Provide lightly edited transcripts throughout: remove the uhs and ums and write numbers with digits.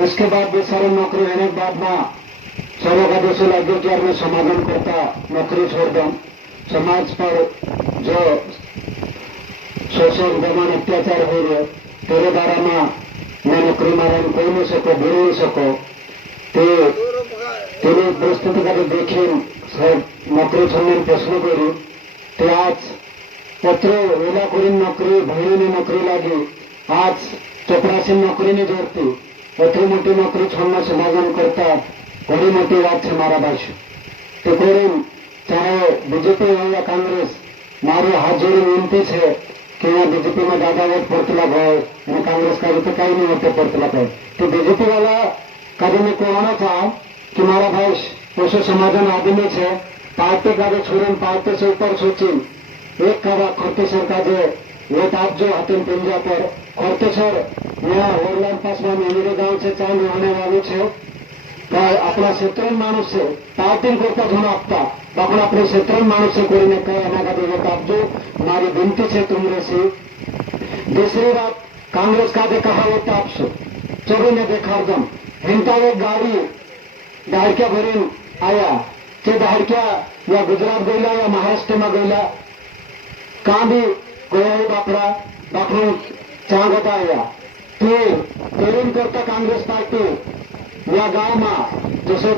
उसके बाद भी सारे नौकरी रहने के बाद में चलो का दोषी लगे कि यार मैं समाधान करता नौकरी छोड़ दूं। समाज पर जो शोषण दमन अत्याचार हो रहे तेरे द्वारा में मैं नौकरी मारे कोई नहीं सको बोल नहीं सको तेरे परिस्थिति का देखी नौकरी छोड़ने प्रश्न करी ते आज पत्र वेला करून नौकरी बहिणीने नौकरी लागी आज चपरासी नौकरी नहीं जोड़ती अतरी मोटी नौकरी छोड़ना समाधान करता घणी मोटी बात है मारा भाषा ते करून चाहे बीजेपी हो या कांग्रेस मारी हाथ जोड़ी विनती है कि यहाँ बीजेपी में ज्यादा वोट पड़तला गए कांग्रेस का तो कहीं नहीं वोट पड़तला गए तो बीजेपी वाला कभी मैं कहना चाह कि मारा भाई उसे समाधान आदमी है पार्टी का जो छोड़न पार्टी से ऊपर सोची एक करा खर्तेसर का जो वोट आप जो हाथन पंजा पर खर्तेसर यहाँ ओरलान पास में मेरे गांव से चांद होने वाले छे अपना क्षेत्र मानुष से पार्टी करता घना आपता अपन अपने क्षेत्र मानुष से कोई कहना का वोट आप जो हमारी विनती से तुमरे से दूसरी बात कांग्रेस का दे कहा वोट आपसो चोरी ने देखा दम हिंता एक गाड़ी दाड़क्या भरीन आया ते दाड़क्या या गुजरात गईला या महाराष्ट्र में गईला कहाँ भी गया बापड़ा बापू चांगता आया तेरून करता कांग्रेस पार्टी या गांव में जैसे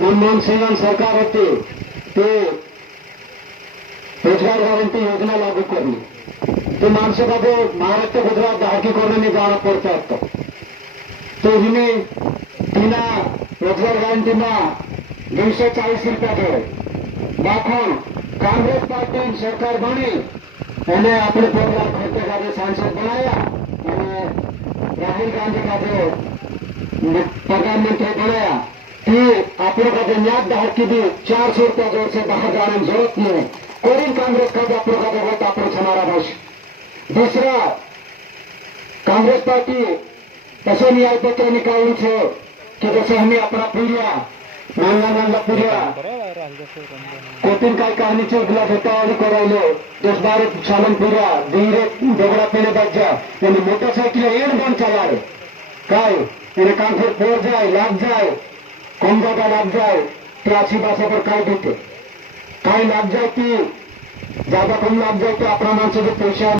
मनमोहन सिंह सरकार होती ते रोजगार गारंटी योजना लागू करली तो माणसं का जो महाराष्ट्र गुजरात दहाकी करणे जाना पड़ता तो इन्हें तीना रोजगार गारंटी में 240 रुपया दे दाखल कांग्रेस पार्टी सरकार बनी उन्हें अपने 2 लाख खर्चे का जो सांसद बनाया राहुल गांधी का जो प्रधानमंत्री बनाया कि अपने का जो न्याय दहाकी भी 400 रुपया जोर से बाहर जाने की जरूरत नहीं है कोई कांग्रेस का अपने का जरूरत अपने हमारा भाष दूसरा कांग्रेस पार्टी ऐसे न्याय पत्र निकाली थे कि जैसे हमें अपना पीढ़िया नांगा पीढ़िया कोटिन काय कहानी चौकला होता करायलो 10-12 सालन पीढ़िया धीरे डोगरा पीने बच जा यानी मोटरसाइकिल एड बन चला रहे काय इन्हें कांखर फोड़ जाए लाग जाए कम ज्यादा लाग जाए तो अच्छी भाषा पर काय देते काय लाग जाए कि ज्यादा कम लाग जाए तो अपना मानसिक पैसा